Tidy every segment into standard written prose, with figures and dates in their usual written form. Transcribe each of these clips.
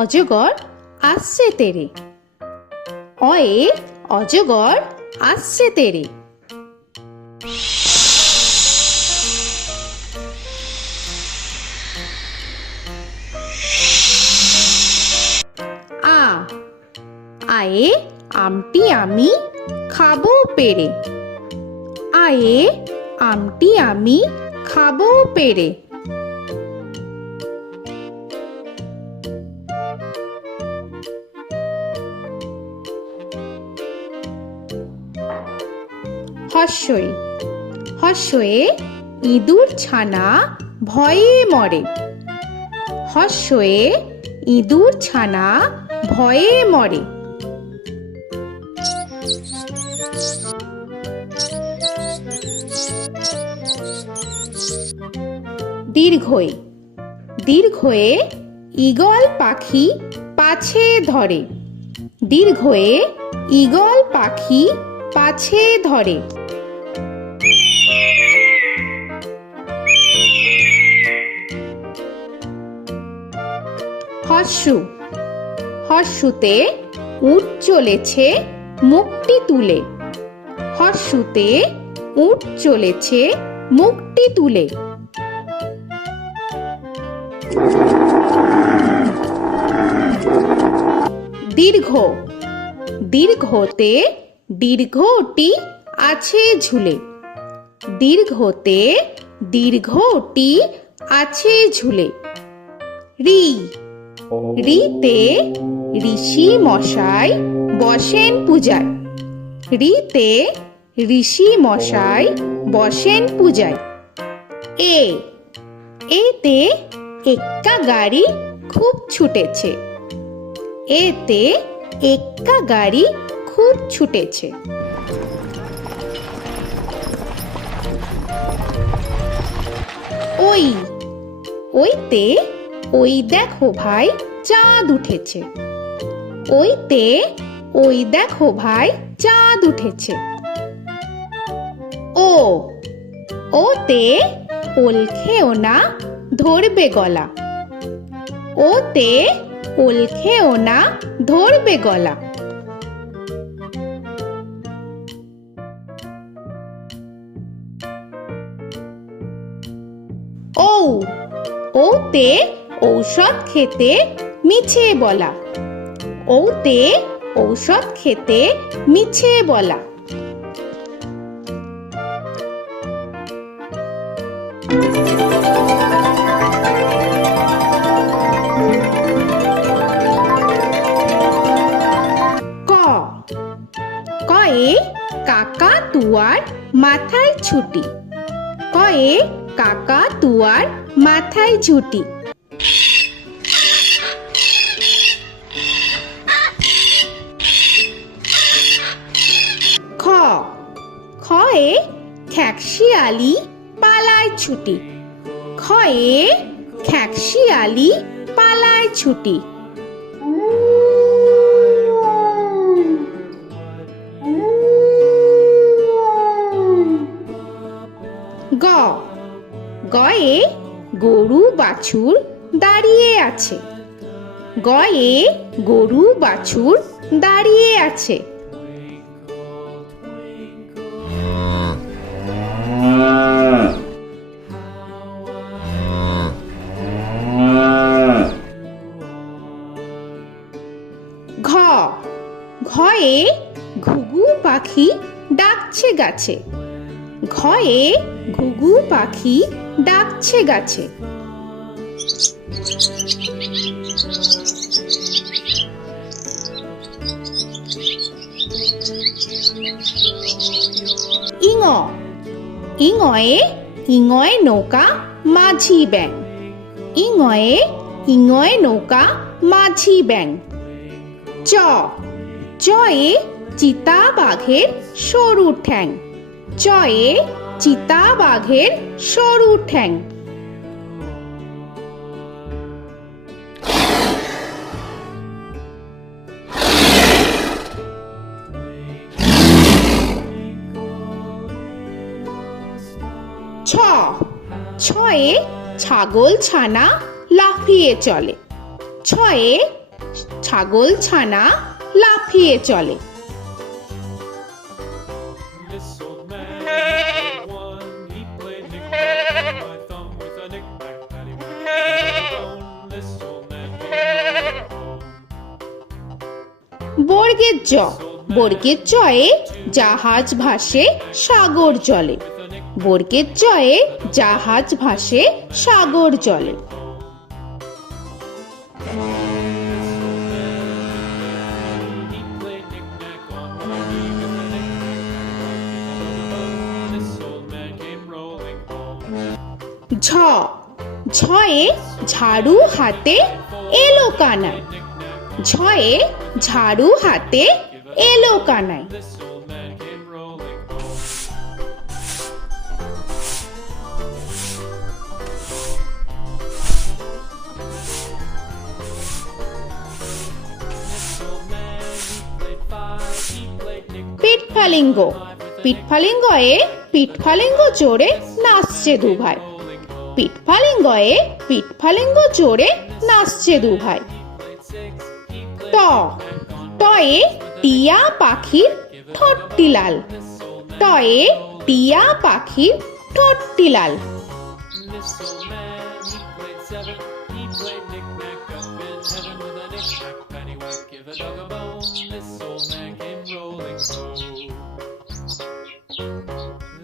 অজগর আসছে তেরে। অয়ে অজগর আসছে তেরে। আ আয়ে আমটি আমি খাবো পেরে। আয়ে আমটি আমি খাবো পেরে। হর্ষই হর্ষয়ে ইঁদুর ছানা ভয়ে মরে। হর্ষয়ে ইঁদুর ছানা ভয়ে মরে। দীর্ঘই দীর্ঘয়ে ঈগল পাখি পাছে ধরে। দীর্ঘয়ে ঈগল পাখি পাছে ধরে। হর্ষু হর্ষুতে উট চলেছে মুখটি তুলে। হর্ষুতে উট চলেছে মুখটি তুলে। দীর্ঘ দীর্ঘতে দীর্ঘটি আছে ঝুলে। দীর্ঘতে দীর্ঘটি আছে ঝুলে। রি রিতে ঋষি মশাই বসেন পূজায়। রিতে ঋষি মশাই বসেন পূজায়। এ এতে এক্কা গাড়ি খুব ছুটেছে। এতে এক্কা গাড়ি খুব ছুটেছে। ওই ওইতে ওই দেখো ভাই চাঁদ উঠেছে। ওইতে ওই দেখো ভাই চাঁদ উঠেছে। ও ওতে ওল খেও না ধরবে গলা। ওতে ওল খেও না ধরবে গলা। ঔ ওতে ঔষধ খেতে মিছে বলা। ওতে ঔষধ খেতে মিছে বলা। ক কয়ে কাকা তুয়ার মাথায় ছুটি। কয়ে কাকা তুয়ার মাথায় ঝুটি। খ খয়ে খ্যাকশিয়ালি পালায় ছুটি। খয়ে খ্যাকশিয়ালি পালায় ছুটি। গ গয়ে গরু বাছুর দাঁড়িয়ে আছে। গয়ে গরু বাছুর দাঁড়িয়ে আছে। ঘ ঘয়ে ঘুঘু পাখি ডাকছে গাছে। ঘয়ে ঘুঘু পাখি ডাকছে গাছে। ইঙ ইঙয়ে ইঙয়ে নৌকা মাঝি ব্যাং। ইঙয়ে ইঙয়ে নৌকা মাঝি ব্যাং। চ চয়ে চিতা বাঘের সরু ঠ্যাং। চয়ে চিতা বাঘের সরু ঠ্যাং। ছ ছয়ে ছাগল ছানা লাফিয়ে চলে। ছয়ে ছাগল ছানা লাফিয়ে চলে। This old man had one. He played knick-knack on my thumb with a knick-knack, paddywhack, bone. This old man came rolling home. বর্গের জ, বর্গের জয়ে জাহাজ ভাসে সাগর জলে। বর্গের জয়ে জাহাজ ভাসে সাগর জলে। He played knick-knack on my knee with a knick-knack, this old man came rolling home. ঝ, ঝয়ে ঝাড়ু হাতে এলো কানাই। ঝয়ে ঝাড়ু হাতে এলো Kanai. This old man came rolling home. This old man, he played five. He played knick-knack. পিঠফালিঙ্গ, পিঠফালিঙ্গয়ে পিঠফালিঙ্গ জোরে নাচছে দুভাই। পিঠফালিঙ্গয়ে পিঠফালিঙ্গ জোরে নাচছে দুভাই। ট, টয়ে টিয়া পাখির ঠোঁটটি লাল। টয়ে টিয়া পাখির ঠোঁটটি লাল। This old man, he played seven. He played knick-knack up in heaven with a knick-knack, paddywhack, give a dog a bone. This old man came rolling home.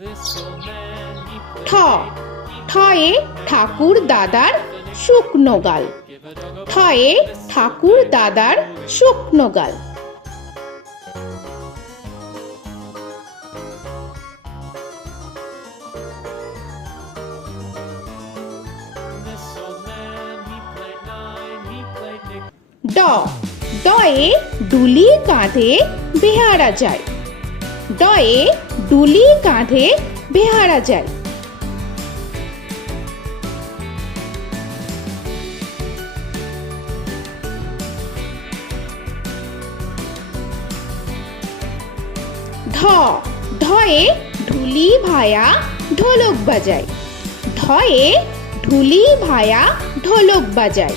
This old man, he ঠ, played ঠয়ে ঠাকুর দাদার শুকনো গাল। give a dog a ঠয়ে ঠাকুর দাদার শুকনো গাল। This old man, he played nine. He played knick. ড, ডয়ে ডুলি কাঁধে বেহারা যায়। ডয়ে ডুলি কাঁধে বেহারা যায়। ঢ, ঢয়ে ঢুলি ভায়া ঢোলক বাজায়। ঢয়ে ঢুলি ভায়া ঢোলক বাজায়।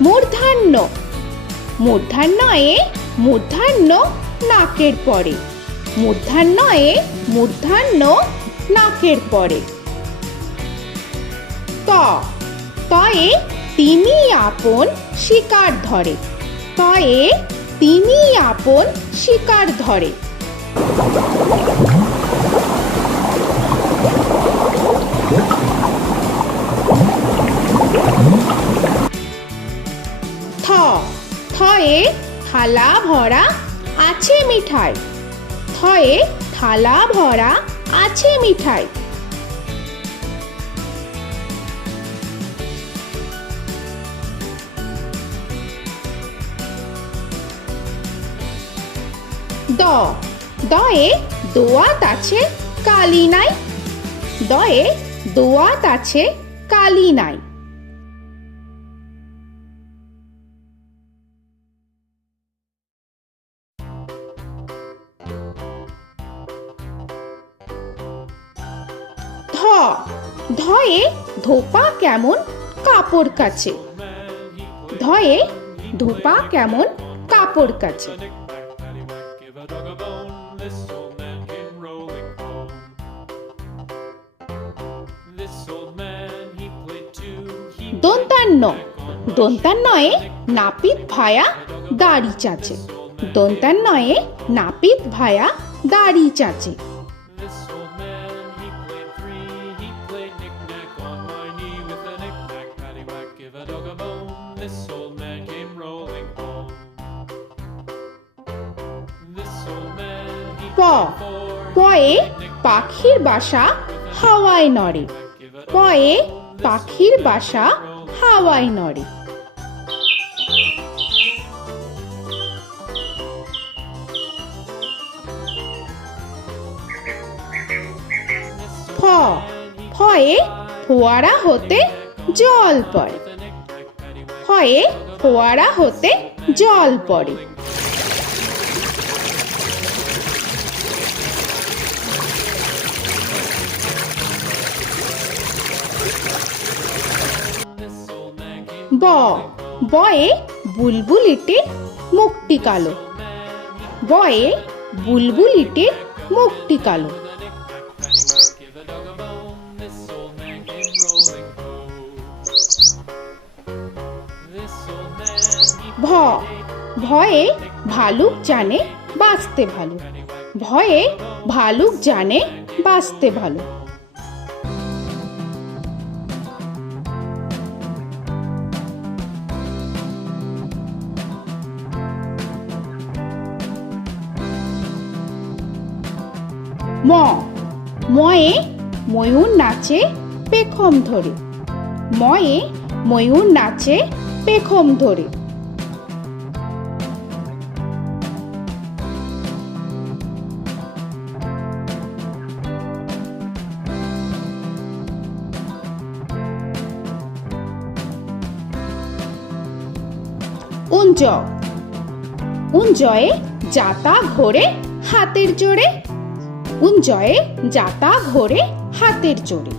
মূর্ধান্য, মূর্ধান্যয়ে মূর্ধান্য নাকের পরে। মূর্ধান্যয়ে মূর্ধান্য নাকের পরে। ত, তয়ে তিনি আপন শিকার ধরে। তয়ে তিনি আপন শিকার ধরে। থ, থয়ে থালা ভরা আছে মিঠাই। থয়ে থালা ভরা আছে মিঠাই। দ, দয়ে দোয়াত আছে কালি নাই। দয়ে দোয়াত আছে কালি নাই। ধ, ধয়ে ধোপা কেমন কাপড় কাচে। ধয়ে ধোপা কেমন কাপড় কাচে। Knick-knack, paddywhack, give a dog a bone. This old man came rolling home. This old man, he played two. He দন্তান্ন, দন্তান্নয়ে নাপিত ভায়া দাড়ি চাচে। দন্তান্নয়ে নাপিত ভায়া দাড়ি চাচে। This old man, he played three. He played knick-knack on my knee with a knick-knack, paddywhack, give a dog a bone. This old man came rolling home. This old man, he প, played four. পয়ে পাখির বাসা হাওয়ায় নড়ে। পয়ে পাখির বাসা হাওয়ায় নড়ে। ফ, ফয়ে ফোয়ারা হতে জল পড়ে। ফয়ে ফোয়ারা হতে জল পড়ে। ব বয়ে বুলবুলিটির মুখটি কালো। বয়ে বুলবুলিটির মুখটি কালো। Give a dog a bone, this old man came rolling home. This old man, he ভ ভয়ে ভালুক জানে বাঁচতে ভালো। ভয়ে ভালুক জানে বাঁচতে ভালো। ম ময়ে ময়ূর নাচে পেখম ধরে। ময়ে ময়ূর নাচে পেখম ধরে। উঞ্জ উঞ্জয়ে যাতা ঘোরে হাতের জোরে। উঞ্জয়ে যাতা ঘোরে হাতের জোরে।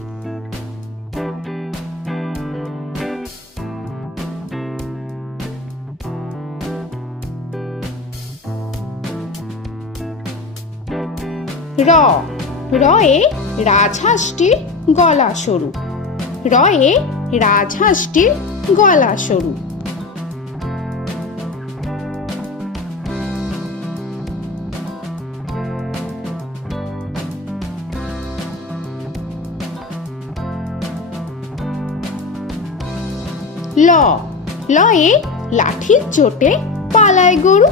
র রয়ে রাজহাঁসটির গলা সরু। রয়ে রাজহাঁসটির গলা সরু। ল লয়ে লাঠির চোটে পালায় গরু।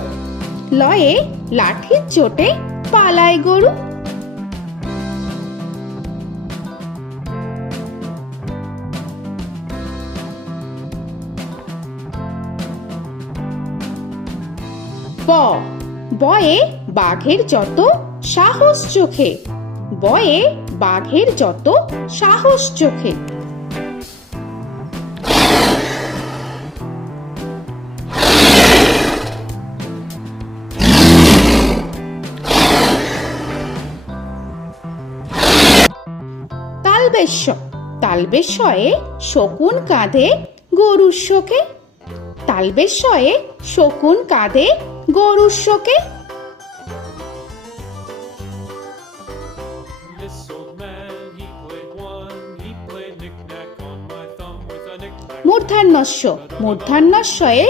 লয়ে লাঠির চোটে পালায় গরু। ব বয়ে বাঘের যত সাহস চোখে। বয়ে বাঘের যত সাহস চোখে। তালবেশ্য তালবেশ্যয়ে শকুন কাঁধে গরুর শোকে। তালবেশ্যয়ে শকুন কাঁধে গরুর শোকে। This old man, he played one, he played knick-knack on my thumb with a knick-knack. মূর্ধন্যস্য মূর্ধন্যস্বয়ে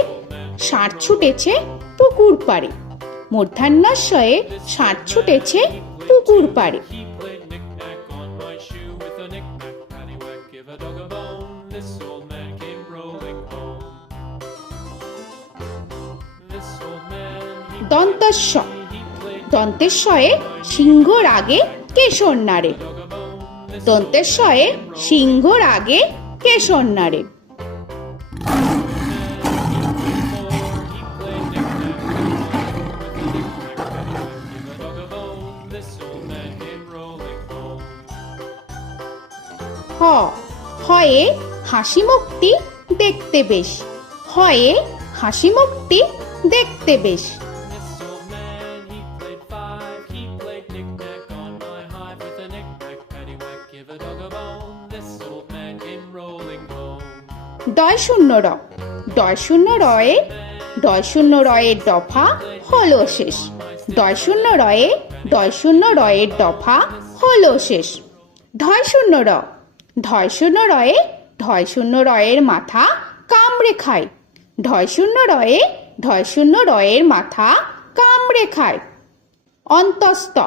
ষাঁড় ছুটেছে পুকুর পাড়ে। মূর্ধন্যস্বয়ে ষাঁড় ছুটেছে পুকুর পাড়ে। He played knick-knack on my shoe with a knick-knack, paddywhack, give a dog a bone. This old man came rolling home. This old man, he দন্তস্ব played দন্তেশ্বয়ে সিংহর আগে কেশর নাড়ে। dog a bone. This দন্তেশ্বয়ে সিংহর আগে কেশর নাড়ে। he played knick-knack on my with a knick-knack, paddywhack, give a dog a bone. This old man came rolling home. হ হয়ে হাসি মুখটি দেখতে বেশ। হয়ে হাসি মুখটি দেখতে বেশ। This old man, he played five, he played knick-knack on my hive with a knick-knack, paddywhack, give a dog a bone. This old man came rolling home. ডয় শূন্য র ডয় শূন্য রয়ে ডয় শূন্য রয়ের দফা হলো শেষ। ডয় শূন্য রয়ে ডয় শূন্য রয়ের দফা হলো শেষ। ঢয় শূন্য র ঢয় শূন্য রয়ে ঢয় শূন্য রয়ের মাথা কামড়ে খায়। ঢয় শূন্য রয়ে ঢয় শূন্য রয়ের মাথা কামড়ে খায়। অন্তস্থ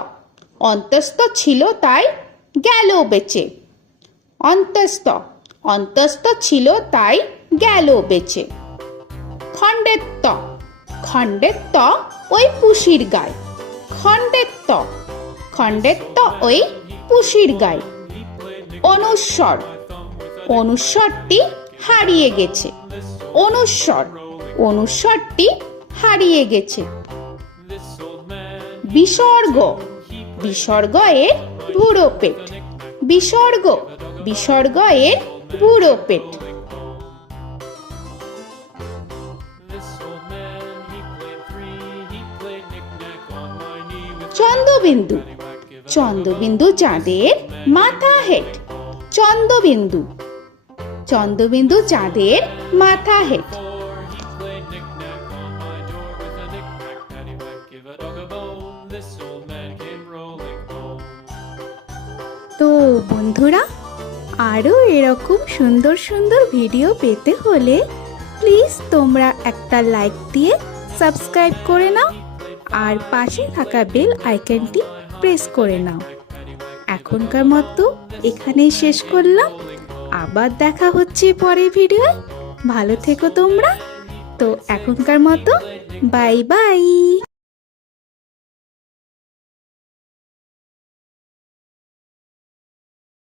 অন্তস্থ ছিল তাই গেল বেঁচে। অন্তস্থ অন্তস্থ ছিল তাই গেল বেঁচে। খণ্ডেত্ব খণ্ডেত্ব ওই পুষির গায়। খণ্ডেত্ব খণ্ডেত্ব ওই পুষির গায়। অনুস্বর অনুস্বরটি হারিয়ে গেছে। অনুস্বর অনুস্বরটি হারিয়ে গেছে। This old man, বিসর্গ বিসর্গ এর বুড়ো পেট। বিসর্গ বিসর্গ এর বুড়ো পেট। this old man, he played three, he played knick-knack on my knee with Chandrabindu paddywhack, give a Chandrabindu চাঁদের মাথা হেট। চন্দ্রবিন্দু চন্দ্রবিন্দু চাঁদের মাথা head. Before he played knick-knack on my door with a knick-knack, paddywhack, give a dog a bone. This old man came rolling home. তো বন্ধুরা, আরও এরকম সুন্দর সুন্দর ভিডিও পেতে হলে প্লিজ তোমরা একটা লাইক দিয়ে সাবস্ক্রাইব করে নাও আর পাশে থাকা বেল আইকনটি প্রেস করে নাও। এখনকার মতো এখানেই শেষ করলাম, আবার দেখা হচ্ছে পরের ভিডিও। ভালো থেকো তোমরা। তো এখনকার মতো বাই বাই।